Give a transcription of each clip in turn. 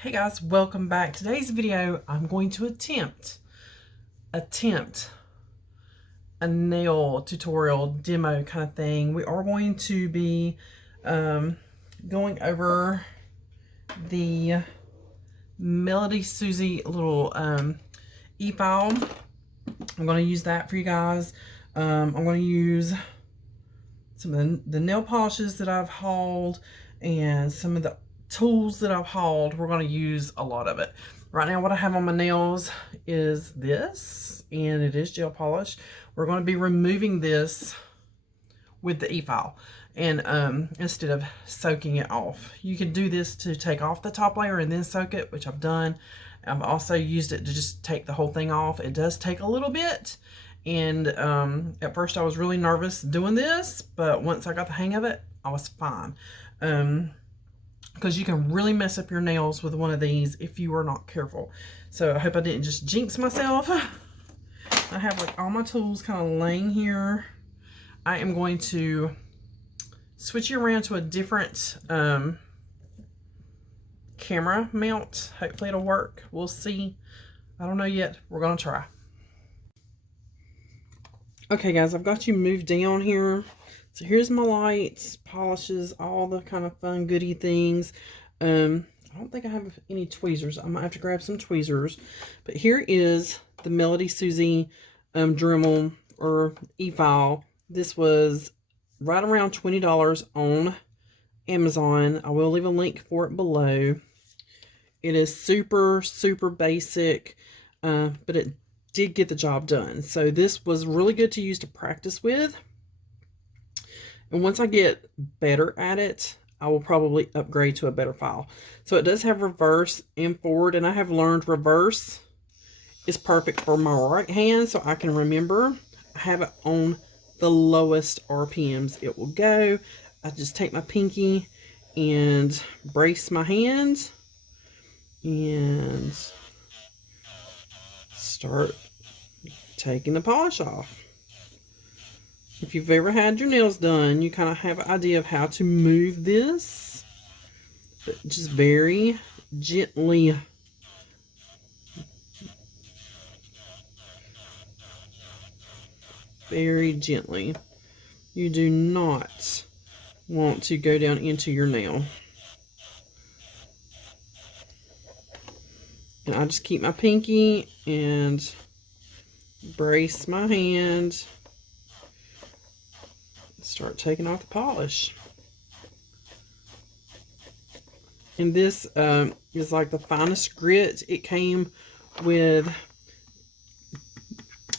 Hey guys, welcome back. Today's video, I'm going to attempt a nail tutorial demo kind of thing. We are going to be going over the Melodysusie little e-file. I'm going to use that for you guys. I'm going to use some of the nail polishes that I've hauled and some of the tools that I've hauled. We're going to use a lot of it. Right now what I have on my nails is this, and it is gel polish. We're going to be removing this with the e-file and instead of soaking it off. You can do this to take off the top layer and then soak it, which I've done. I've also used it to just take the whole thing off. It does take a little bit, and at first I was really nervous doing this, but once I got the hang of it, I was fine. Because you can really mess up your nails with one of these if you are not careful. So I hope I didn't just jinx myself. I have like all my tools kind of laying here. I am going to switch you around to a different camera mount. Hopefully it'll work. We'll see. I don't know yet. We're going to try. Okay guys, I've got you moved down here. So here's my lights, polishes, all the kind of fun goody things. I don't think I have any tweezers. I might have to grab some tweezers. But here is the Melodysusie Dremel or e-file. This was right around $20 on Amazon. I will leave a link for it below. It is super, super basic, but it did get the job done. So this was really good to use to practice with. And once I get better at it, I will probably upgrade to a better file. So it does have reverse and forward, and I have learned reverse is perfect for my right hand, so I can remember. I have it on the lowest RPMs it will go. I just take my pinky and brace my hand and start taking the polish off. If you've ever had your nails done, you kind of have an idea of how to move this, but just very gently. Very gently. You do not want to go down into your nail. And I just keep my pinky and brace my hand. Start taking off the polish. And this is like the finest grit. It came with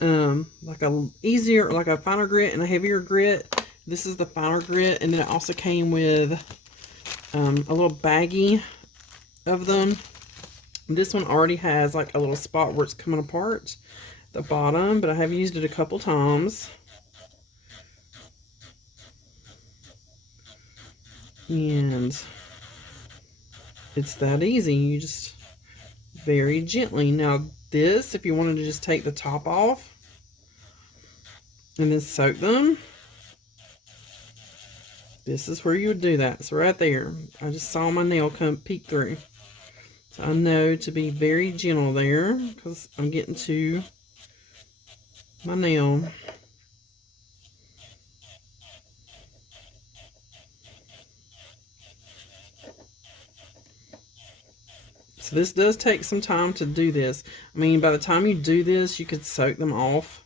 like a finer grit and a heavier grit. This is the finer grit, and then it also came with a little baggie of them. This one already has like a little spot where it's coming apart at the bottom, but I have used it a couple times. And it's that easy. You just very gently. Now this, if you wanted to just take the top off and then soak them, this is where you would do that. So right there, I just saw my nail come peek through. So I know to be very gentle there because I'm getting to my nail. So this does take some time to do this. I mean, by the time you do this, you could soak them off.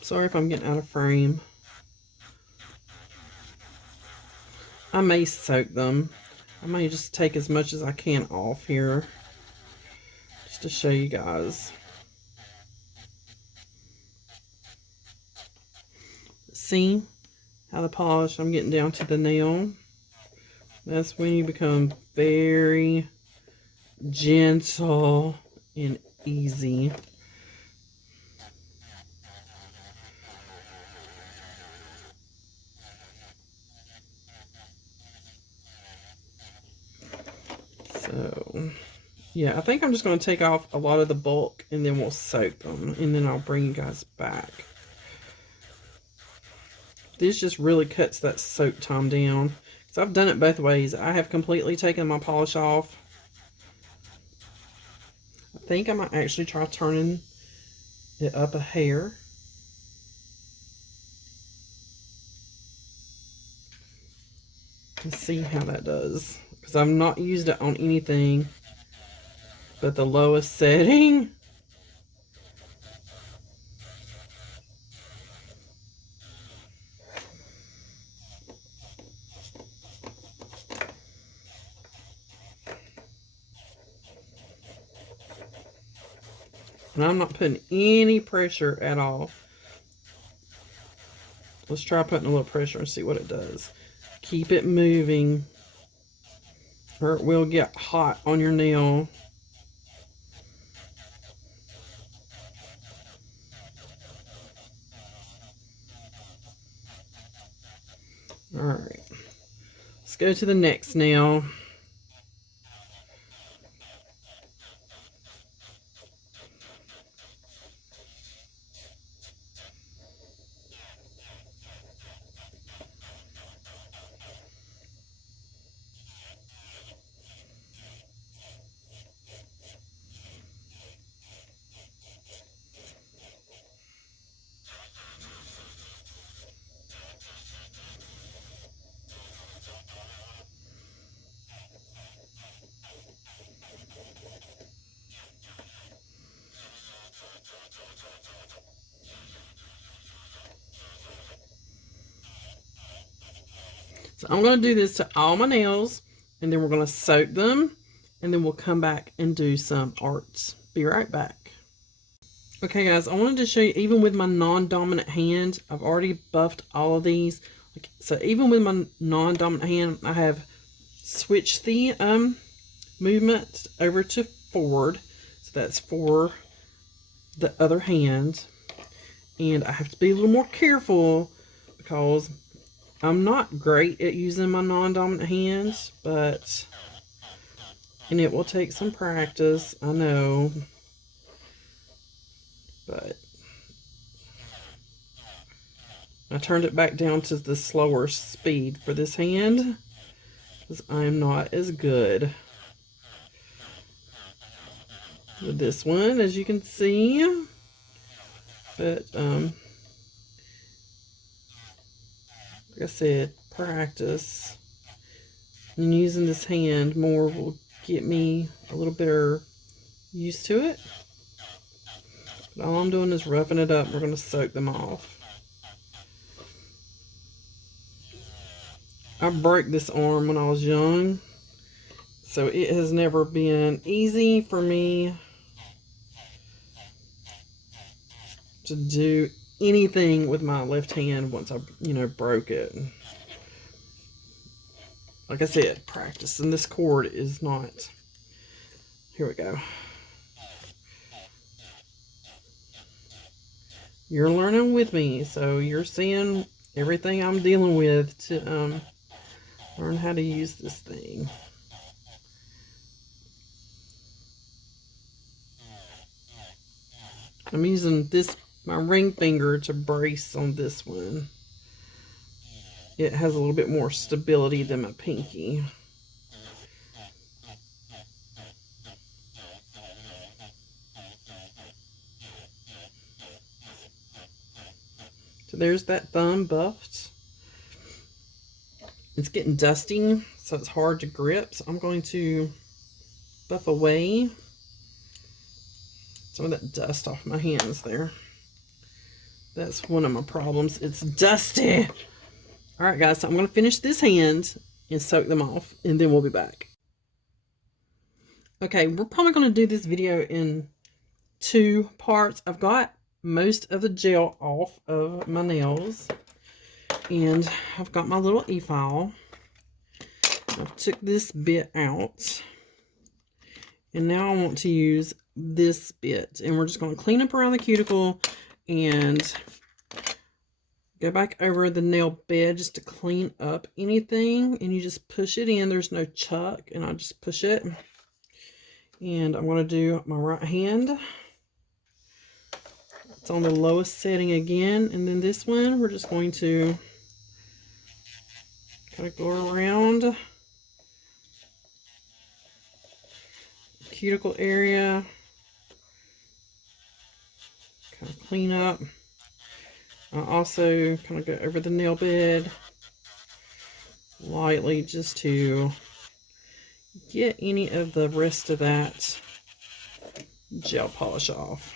Sorry if I'm getting out of frame. I may soak them. I may just take as much as I can off here, just to show you guys. See how the polish, I'm getting down to the nail. That's when you become very gentle and easy. So Yeah, I think I'm just going to take off a lot of the bulk and then we'll soak them. And then I'll bring you guys back. This just really cuts that soak time down. So I've done it both ways. I have completely taken my polish off. I think I might actually try turning it up a hair. And see how that does. Because I've not used it on anything but the lowest setting. And I'm not putting any pressure at all. Let's try putting a little pressure and see what it does. Keep it moving, or it will get hot on your nail. Alright. Let's go to the next nail. So I'm going to do this to all my nails, and then we're going to soak them, and then we'll come back and do some arts. Be right back. Okay guys, I wanted to show you, even with my non-dominant hand, I've already buffed all of these. So even with my non-dominant hand, I have switched the movement over to forward. So that's for the other hand. And I have to be a little more careful because I'm not great at using my non-dominant hands, and it will take some practice, I know, but I turned it back down to the slower speed for this hand because I'm not as good with this one, as you can see, but like I said, practice and using this hand more will get me a little better used to it. But all I'm doing is roughing it up. We're going to soak them off. I broke this arm when I was young, so it has never been easy for me to do anything with my left hand once I, broke it. Like I said, practice, and this cord is not. Here we go. You're learning with me, so you're seeing everything I'm dealing with to learn how to use this thing. I'm using my ring finger to brace on this one. It has a little bit more stability than my pinky. So there's that thumb buffed. It's getting dusty, so it's hard to grip. So I'm going to buff away some of that dust off my hands there. That's one of my problems. It's dusty. All right, guys, so I'm going to finish this hand and soak them off, and then we'll be back. Okay, we're probably going to do this video in 2 parts. I've got most of the gel off of my nails, and I've got my little EFile. I've took this bit out, and now I want to use this bit, and we're just going to clean up around the cuticle and go back over the nail bed just to clean up anything, and you just push it in. There's no chuck, and I just push it, And I'm going to do my right hand. It's on the lowest setting again. And then this one, we're just going to kind of go around cuticle area, kind of clean up. I also kind of go over the nail bed lightly just to get any of the rest of that gel polish off.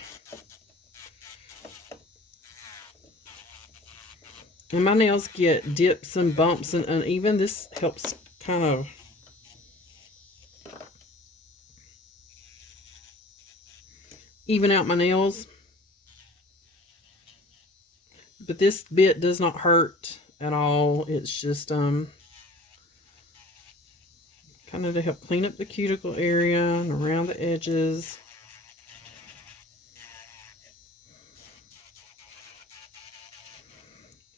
And my nails get dips and bumps and uneven. This helps kind of even out my nails. But this bit does not hurt at all. It's just kind of to help clean up the cuticle area and around the edges.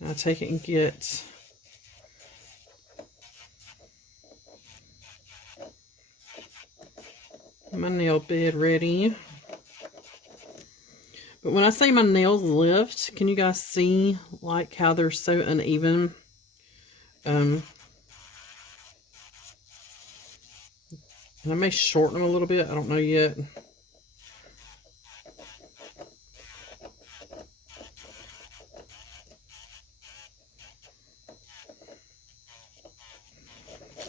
I take it and get my nail bed ready. But when I say my nails lift, can you guys see like how they're so uneven? And I may shorten them a little bit. I don't know yet.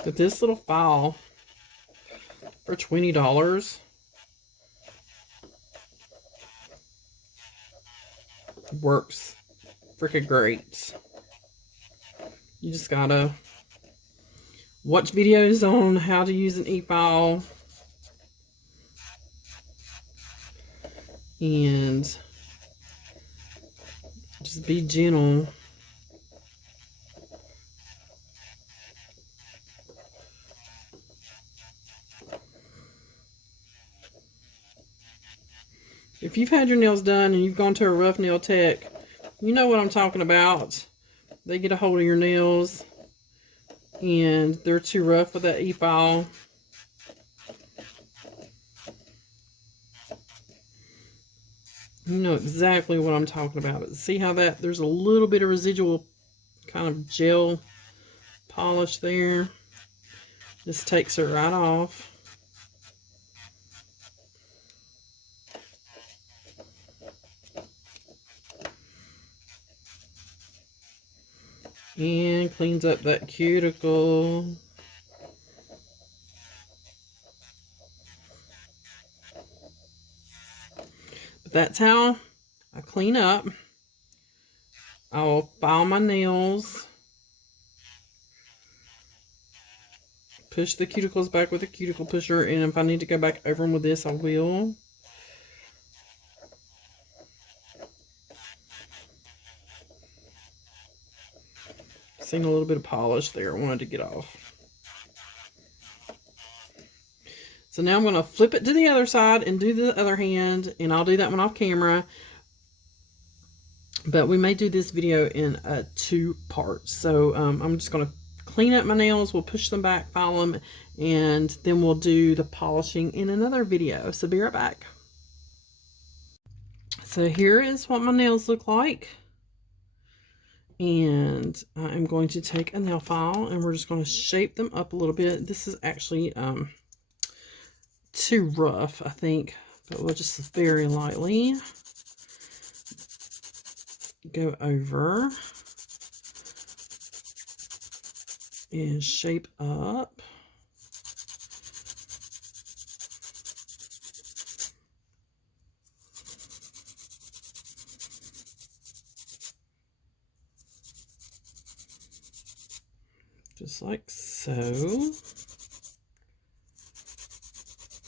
But this little file for $20 works freaking great. You just gotta watch videos on how to use an EFile and just be gentle. If you've had your nails done and you've gone to a rough nail tech, you know what I'm talking about. They get a hold of your nails and they're too rough with that EFile. You know exactly what I'm talking about. But see how that there's a little bit of residual kind of gel polish there. This takes it right off. And cleans up that cuticle. But that's how I clean up. I'll file my nails. Push the cuticles back with a cuticle pusher. And if I need to go back over them with this, I will. Seen a little bit of polish there. I wanted to get off. So now I'm going to flip it to the other side and do the other hand. And I'll do that one off camera. But we may do this video in 2 parts. So I'm just going to clean up my nails. We'll push them back, file them. And then we'll do the polishing in another video. So be right back. So here is what my nails look like. And I'm going to take a nail file and we're just going to shape them up a little bit. This is actually too rough, I think, but we'll just very lightly go over and shape up. Just like so.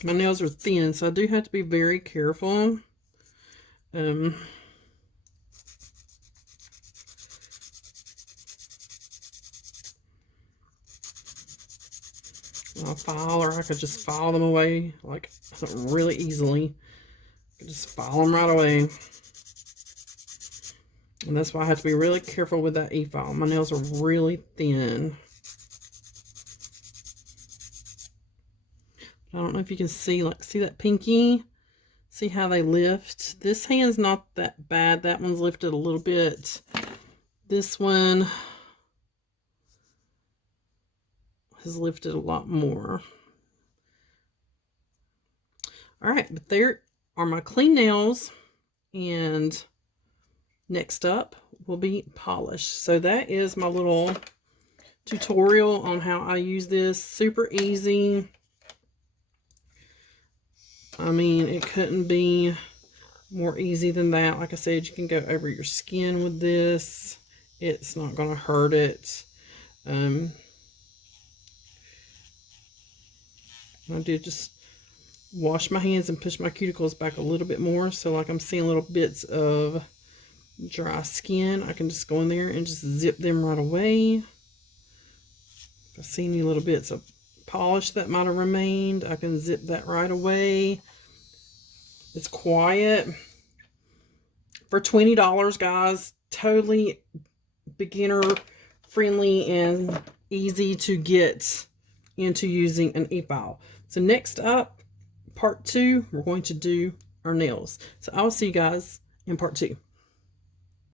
My nails are thin, so I do have to be very careful. I'll file, or I could just file them away like really easily. I could just file them right away. And that's why I have to be really careful with that EFile. My nails are really thin. I don't know if you can see, like, see that pinky? See how they lift? This hand's not that bad. That one's lifted a little bit. This one has lifted a lot more. All right, but there are my clean nails. And next up will be polish. So that is my little tutorial on how I use this. Super easy. I mean, it couldn't be more easy than that. Like I said, you can go over your skin with this. It's not going to hurt it. I did just wash my hands and push my cuticles back a little bit more. So like I'm seeing little bits of dry skin, I can just go in there and just zip them right away. If I see any little bits of polish that might have remained, I can zip that right away. It's quiet. For $20, guys, totally beginner friendly and easy to get into using an EFile. So next up, part 2, we're going to do our nails. So I'll see you guys in part 2.